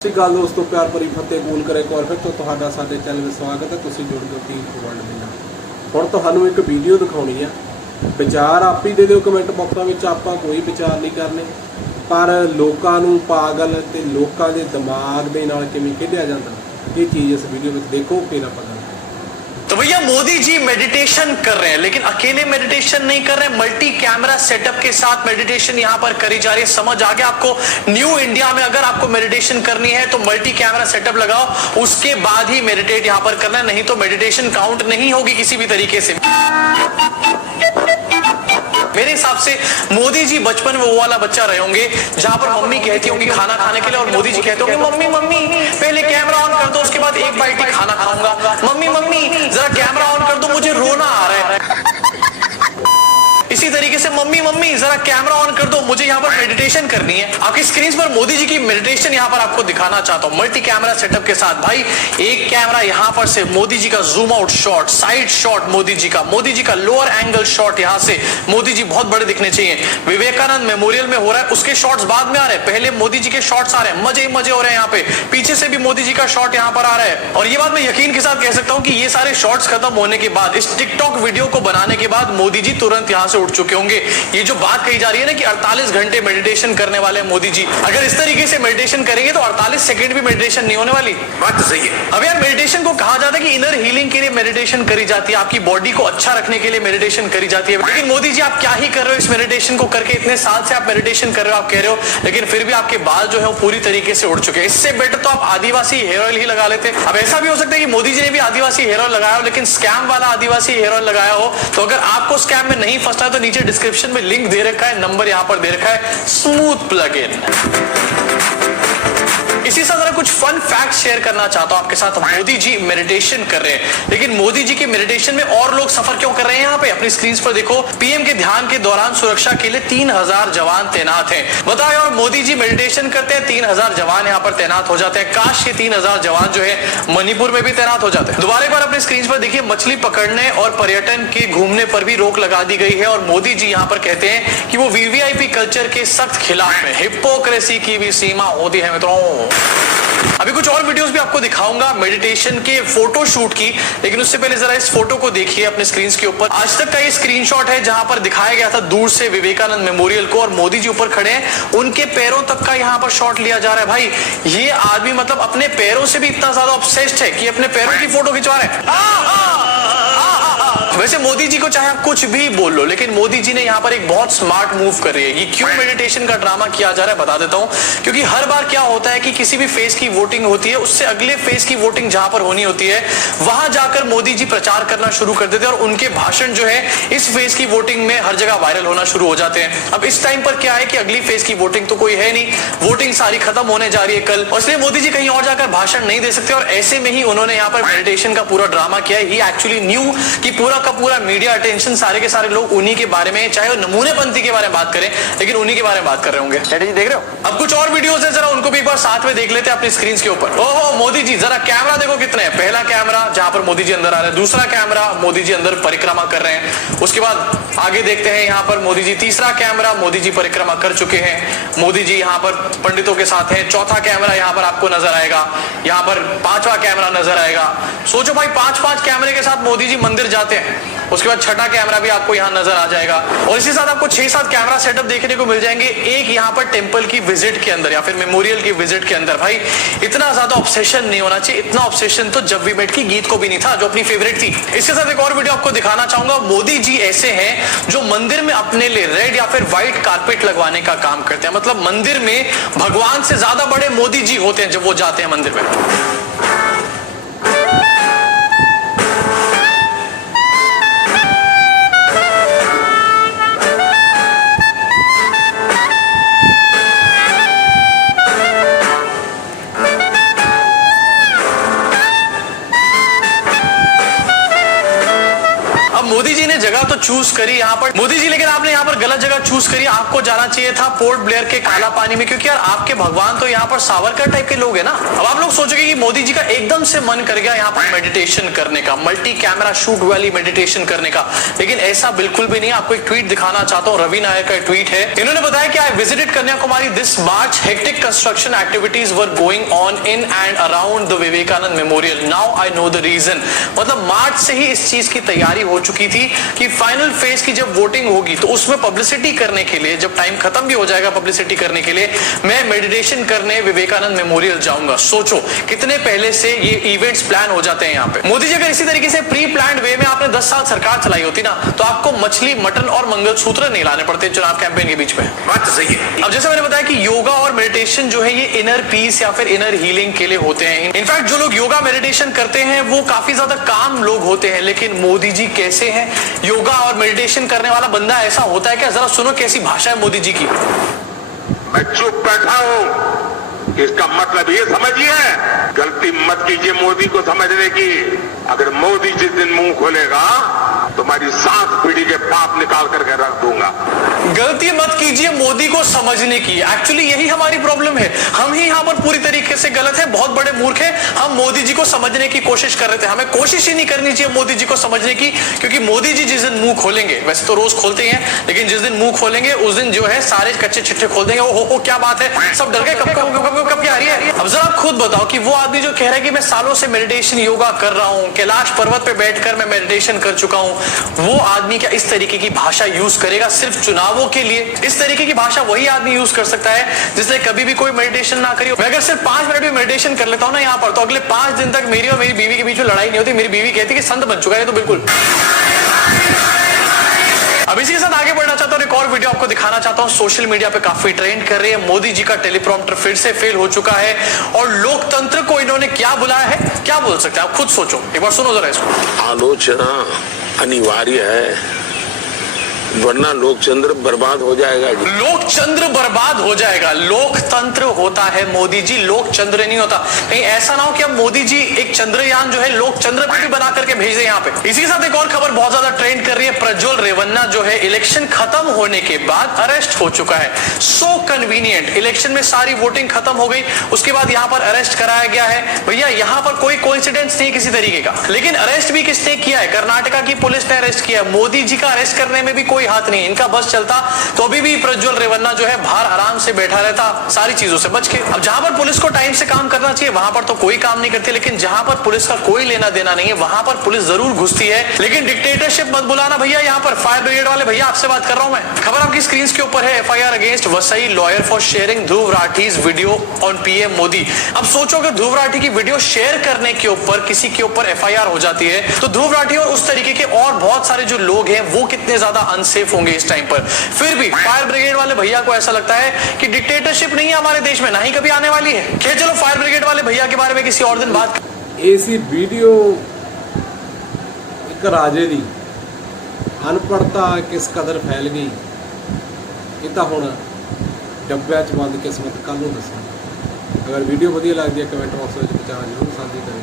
ਸਤਿ ਸ਼੍ਰੀ ਅਕਾਲ ਦੋਸਤੋ, ਪਿਆਰ ਭਰੀ ਫਤਿਹ ਬੋਲ ਕਰੇ ਇੱਕ ਵਾਰ ਫਿਰ ਤੋਂ ਤੁਹਾਡਾ ਸਾਡੇ ਚੈਨਲ ਵਿੱਚ ਸਵਾਗਤ ਹੈ। ਤੁਸੀਂ ਜੁੜ ਗਏ ਤੀਰਥ ਵਰਲਡ ਦੇ ਨਾਲ। ਹੁਣ ਤੁਹਾਨੂੰ ਇੱਕ ਵੀਡੀਓ ਦਿਖਾਉਣੀ ਆ। ਵਿਚਾਰ ਆਪ ਹੀ ਦੇ ਦਿਓ ਕਮੈਂਟ ਬਾਕਸਾਂ ਵਿੱਚ, ਆਪਾਂ ਕੋਈ ਵਿਚਾਰ ਨਹੀਂ ਕਰਨੇ, ਪਰ ਲੋਕਾਂ ਨੂੰ ਪਾਗਲ ਤੇ ਲੋਕਾਂ ਦੇ ਦਿਮਾਗ ਦੇ ਨਾਲ ਕਿਵੇਂ ਖੇਡਿਆ ਜਾਂਦਾ ਇਹ ਚੀਜ਼ ਇਸ ਵੀਡੀਓ ਵਿੱਚ देखो, फिर आप। तो भैया मोदी जी मेडिटेशन कर रहे हैं, लेकिन अकेले मेडिटेशन नहीं कर रहे हैं, मल्टी कैमरा सेटअप के साथ मेडिटेशन यहां पर करी जा रही है। समझ आ गया आपको? न्यू इंडिया में अगर आपको मेडिटेशन करनी है तो मल्टी कैमरा सेटअप लगाओ, उसके बाद ही मेडिटेट यहां पर करना है, नहीं तो मेडिटेशन काउंट नहीं होगी किसी भी तरीके से। मेरे हिसाब से मोदी जी बचपन में वो वाला बच्चा रहे होंगे जहां पर मम्मी कहती होंगी खाना खाने के लिए, और मोदी जी कहते होंगे मम्मी मम्मी पहले कैमरा ऑन कर दो, उसके बाद एक बाइट ही खाना खाऊंगा, मम्मी मम्मी जरा कैमरा ऑन कर दो, मुझे रोना आ रहा है। इसी तरीके से मम्मी मम्मी जरा कैमरा ऑन कर दो, मुझे यहाँ पर मेडिटेशन करनी है। आपकी स्क्रीन पर मोदी जी की मेडिटेशन यहाँ पर आपको दिखाना चाहता हूँ मल्टी कैमरा सेटअप के साथ। भाई एक कैमरा यहाँ पर से मोदी जी का zoom out shot, side shot Modi ji का लोअर एंगल शॉट, यहाँ से मोदी जी बहुत बड़े दिखने चाहिए। विवेकानंद मेमोरियल में हो रहा है, उसके शॉट्स बाद में आ रहे हैं, पहले मोदी जी के शॉट्स आ रहे हैं, मजे ही मजे हो रहे हैं। यहाँ पे पीछे से भी मोदी जी का शॉट यहाँ पर आ रहा है, और ये बात मैं यकीन के साथ कह सकता हूँ कि ये सारे शॉट्स खत्म होने के बाद, इस टिकटॉक वीडियो को बनाने के बाद मोदी जी तुरंत यहाँ से उठ चुके होंगे। ये जो बात कही जा रही है ना कि 48 घंटे मेडिटेशन करने वाले मोदी जी, अगर इस तरीके से मेडिटेशन करेंगे तो 48 सेकंड भी मेडिटेशन नहीं होने वाली। बात तो सही है। अब यार मेडिटेशन को कहा जाता है कि इनर हीलिंग के लिए मेडिटेशन करी जाती है, आपकी बॉडी को अच्छा रखने के लिए मेडिटेशन करी जाती है। लेकिन मोदी जी आप क्या ही कर रहे हो इस मेडिटेशन को करके? इतने साल से आप मेडिटेशन कर रहे हो, आप कह रहे हो, लेकिन फिर भी आपके बाल जो है वो पूरी तरीके से उड़ चुके हैं। इससे बेटर तो आप आदिवासी हेयर ऑयल ही लगा लेते। अब ऐसा भी हो सकता है कि मोदी जी ने भी आदिवासी हेयर ऑयल लगाया हो, लेकिन स्कैम वाला आदिवासी हेयर ऑयल लगाया हो। तो अगर आपको स्कैम में नहीं फंसना है तो नीचे डिस्क्रिप्शन में लिंक दे रखा है, नंबर यहां पर दे रखा है, स्मूथ प्लग इन। इसी साथ मैं कुछ फन फैक्ट शेयर करना चाहता हूं आपके साथ। मोदी जी मेडिटेशन कर रहे हैं, लेकिन मोदी जी के मेडिटेशन में और लोग सफर क्यों कर रहे हैं? यहाँ पे अपनी स्क्रीन पर देखो, पीएम के ध्यान के दौरान सुरक्षा के लिए 3000 जवान तैनात हैं। बताओ यार, मोदी जी मेडिटेशन करते हैं, 3000 जवान यहाँ पर तैनात हो जाते हैं। काश ये 3000 जवान जो है मणिपुर में भी तैनात हो जाते हैं। दोबारा एक बार अपनी स्क्रीन पर देखिए, मछली पकड़ने और पर्यटन के घूमने पर भी रोक लगा दी गई है, और मोदी जी यहाँ पर कहते हैं कि वो वीवीआईपी कल्चर के सख्त खिलाफ है। हिपोक्रेसी की भी सीमा होती है मित्रों। अभी कुछ और वीडियोस भी आपको दिखाऊंगा मेडिटेशन के फोटो शूट की, लेकिन उससे पहले जरा इस फोटो को देखिए अपने स्क्रीन के ऊपर। आज तक का ये स्क्रीनशॉट है जहां पर दिखाया गया था दूर से विवेकानंद मेमोरियल को, और मोदी जी ऊपर खड़े हैं, उनके पैरों तक का यहाँ पर शॉट लिया जा रहा है। भाई ये आदमी मतलब अपने पैरों से भी इतना ज्यादा ऑब्सेस्ड है कि अपने पैरों की फोटो खिंचवा रहे हैं। वैसे मोदी जी को चाहे आप कुछ भी बोल लो, लेकिन मोदी जी ने यहाँ पर एक बहुत स्मार्ट मूव कर रही है। ये क्यों मेडिटेशन का ड्रामा किया जा रहा है बता देता हूँ। क्योंकि हर बार क्या होता है कि किसी भी फेज की वोटिंग होती है, उससे अगले फेज की वोटिंग जहां पर होनी होती है वहां जाकर मोदी जी प्रचार करना शुरू कर देते हैं, और उनके भाषण जो है इस फेज की वोटिंग में हर जगह वायरल होना शुरू हो जाते हैं। अब इस टाइम पर क्या है कि अगली फेज की वोटिंग तो कोई है नहीं, वोटिंग सारी खत्म होने जा रही है कल, और इसलिए मोदी जी कहीं और जाकर भाषण नहीं दे सकते, और ऐसे में ही उन्होंने यहाँ पर मेडिटेशन का पूरा ड्रामा किया है। ही एक्चुअली न्यू कि पूरा का पूरा मीडिया अटेंशन सारे के सारे लोग उन्हीं के बारे में, चाहे वो नमूनेपंथी के बारे में बात करें, लेकिन उन्हीं के बारे में बात कर रहे होंगे। जी देख रहे हो? अब कुछ और वीडियोस है, जरा उनको भी एक बार साथ में देख लेते हैं अपनी स्क्रीन के ऊपर। ओहो मोदी जी, जरा कैमरा देखो कितने हैं। पहला कैमरा जहां पर मोदी जी अंदर आ रहे हैं, दूसरा कैमरा मोदी जी अंदर परिक्रमा कर रहे हैं, उसके बाद आगे देखते हैं यहाँ पर मोदी जी, तीसरा कैमरा मोदी जी परिक्रमा कर चुके हैं, मोदी जी यहाँ पर पंडितों के साथ हैं, चौथा कैमरा यहाँ पर आपको नजर आएगा, यहाँ पर पांचवा कैमरा नजर आएगा। सोचो भाई, 5-5 कैमरे के साथ मोदी जी मंदिर जाते हैं, उसके बाद छठा कैमरा भी आपको यहाँ नजर आ जाएगा, और इसी साथ आपको 6-7 कैमरा सेटअप देखने को मिल जाएंगे एक यहाँ पर टेंपल की विजिट के अंदर या फिर मेमोरियल की विजिट के अंदर। भाई इतना ज्यादा ऑब्सेशन नहीं होना चाहिए, इतना ऑब्सेशन तो जब वी मेट की गीत को भी नहीं था जो अपनी फेवरेट थी। इसके साथ एक और वीडियो आपको दिखाना चाहूंगा। मोदी जी ऐसे हैं जो मंदिर में अपने लिए रेड या फिर व्हाइट कारपेट लगवाने का काम करते हैं, मतलब मंदिर में भगवान से ज्यादा बड़े मोदी जी होते हैं जब वो जाते हैं मंदिर में। मोदी जी ने जगह तो चूज करी यहाँ पर मोदी जी, लेकिन आपने यहाँ पर गलत जगह चूज करी। आपको जाना चाहिए था पोर्ट ब्लेयर के काला पानी में, क्योंकि यार आपके भगवान तो यहाँ पर सावरकर टाइप के लोग हैं ना। अब आप लोग सोचोगे कि मोदी जी का एकदम से मन कर गया यहाँ पर मेडिटेशन करने का, मल्टी कैमरा शूट वाली मेडिटेशन करने का, लेकिन ऐसा बिल्कुल भी नहीं। आपको एक ट्वीट दिखाना चाहता हूँ, रवि नायर का ट्वीट है। इन्होंने बताया कि I visited Kanyakumari this March, hectic construction activities were going on in and around the Vivekananda memorial, now I know the reason. मतलब मार्च से ही इस चीज की तैयारी हो चुकी थी कि फाइनल फेज की जब वोटिंग होगी तो उसमें पब्लिसिटी करने के लिए, जब टाइम खत्म भी हो जाएगा पब्लिसिटी करने के लिए, मैं मेडिटेशन करने विवेकानंद मेमोरियल जाऊंगा। सोचो कितने पहले से ये इवेंट्स प्लान हो जाते हैं यहाँ पे। मोदी जी अगर इसी तरीके से प्री प्लान्ड वे में आपने 10 साल सरकार चलाई होती ना, तो आपको मछली, मटन और मंगलसूत्र नहीं लाने पड़ते चुनाव कैंपेन के बीच में। बात तो सही है। अब जैसे मैंने बताया कि योगा और मेडिटेशन जो है ये इनर पीस या फिर इनर हीलिंग के लिए होते हैं। इनफैक्ट जो लोग योगा मेडिटेशन करते हैं वो काफी ज्यादा काम लोग होते हैं, लेकिन मोदी जी कैसे हैं? योगा और मेडिटेशन करने वाला बंदा ऐसा होता है क्या? जरा सुनो कैसी भाषा है मोदी जी की। मैं चुप बैठा हूं, इसका मतलब ये समझिए, गलती मत कीजिए मोदी को समझने की। अगर मोदी जिस दिन मुंह खोलेगा तुम्हारी सांस पीढ़ी के पाप निकाल करके रख दूंगा। गलती मत कीजिए मोदी को समझने की। एक्चुअली यही हमारी प्रॉब्लम है, हम ही यहाँ पर पूरी तरीके से गलत है, बहुत बड़े मूर्ख है। हम मोदी जी को समझने की कोशिश कर रहे थे, हमें कोशिश ही नहीं करनी चाहिए मोदी जी को समझने की, क्योंकि मोदी जी जिस दिन मुंह खोलेंगे, वैसे तो रोज खोलते ही हैं, लेकिन जिस दिन मुंह खोलेंगे उस दिन जो है सारे कच्चे चिट्ठे खोल देंगे। ओ क्या बात है, सब डर गए, कब क्या आ रही है। अब जरा खुद बताओ कि वो आदमी जो कह रहा है कि मैं सालों से मेडिटेशन योगा कर रहा हूँ, कैलाश पर्वत पे बैठकर मैं मेडिटेशन कर चुका हूँ, वो आदमी क्या इस तरीके की भाषा यूज करेगा सिर्फ चुनावों के लिए? इस तरीके की भाषा वही आदमी यूज कर सकता है जिसने कभी भी कोई मेडिटेशन ना करी हो। मैं अगर सिर्फ 5 मिनट भी मेडिटेशन कर लेता हूँ ना यहाँ पर, तो अगले 5 दिन तक मेरी और मेरी बीवी के बीच में लड़ाई नहीं होती। मेरी बीवी कहती कि संत बन चुका है तो बिल्कुल। अब इसी के साथ आगे बढ़ना चाहता हूँ, एक और वीडियो आपको दिखाना चाहता हूँ, सोशल मीडिया पे काफी ट्रेंड कर रही है। मोदी जी का टेलीप्रॉम्प्टर फिर से फेल हो चुका है और लोकतंत्र को इन्होंने क्या बुलाया है, क्या बोल सकते हैं आप खुद सोचो, एक बार सुनो जरा इसको। आलोचना अनिवार्य है, वरना लोकतंत्र बर्बाद हो जाएगा जी। लोकतंत्र बर्बाद हो जाएगा। लोकतंत्र होता है मोदी जी, लोकतंत्र नहीं होता। कहीं ऐसा ना हो कि अब मोदी जी एक चंद्रयान जो है लोकतंत्र पे भी बना करके भेज दे यहाँ पे। इसी के साथ एक और खबर बहुत ज्यादा ट्रेंड कर रही है। प्रज्वल रेवन्ना जो है इलेक्शन खत्म होने के बाद अरेस्ट हो चुका है। सो कन्वीनियंट, इलेक्शन में सारी वोटिंग खत्म हो गई, उसके बाद यहाँ पर अरेस्ट कराया गया है। भैया यहाँ पर कोई कोइंसिडेंस नहीं किसी तरीके का, लेकिन अरेस्ट भी किसने किया है? कर्नाटका की पुलिस ने अरेस्ट किया। मोदी जी का अरेस्ट करने में भी कोई हाथ नहीं, इनका बस चलता तो अभी भी प्रज्वल रेवन्ना जो है बाहर आराम से बैठा रहता सारी चीजों से बच के। अब जहां पर पुलिस को टाइम से काम करना चाहिए वहां पर तो कोई काम नहीं करती, लेकिन जहां पर पुलिस का कोई लेना देना नहीं है वहां पर पुलिस जरूर घुसती है। लेकिन डिक्टेटरशिप मत बुलाना भैया, यहाँ पर फायर ब्रिगेड वाले भैया आपसे बात कर रहा हूं मैं। खबर आपकी स्क्रीन के ऊपर है, FIR against Vasai lawyer for sharing Dhruv Rathee's video on PM Modi. अब सोचो अगर ध्रुव राठी की वीडियो शेयर करने के ऊपर किसी के ऊपर एफआईआर हो जाती है तो ध्रुव राठी और उस तरीके के और बहुत सारे जो लोग हैं वो कितने ज्यादा अनसेफ होंगे इस टाइम पर। फिर भी फायर ब्रिगेड वाले भैया को ऐसा लगता है कि डिक्टेटरशिप नहीं है हमारे देश में, ना ही कभी आने वाली है। क्या चलो फायर ब्रिगेड वाले भैया के बारे में किसी और दिन बात। ऐसी वीडियो एक राजे दी अनपढ़ता किस कदर फैल गई ये तो हुण डब्बे च बंद किस्मत कल नूं दसां। अगर वीडियो वधिया लगदी है कमेंट बॉक्स में विचार जरूर साझी करें।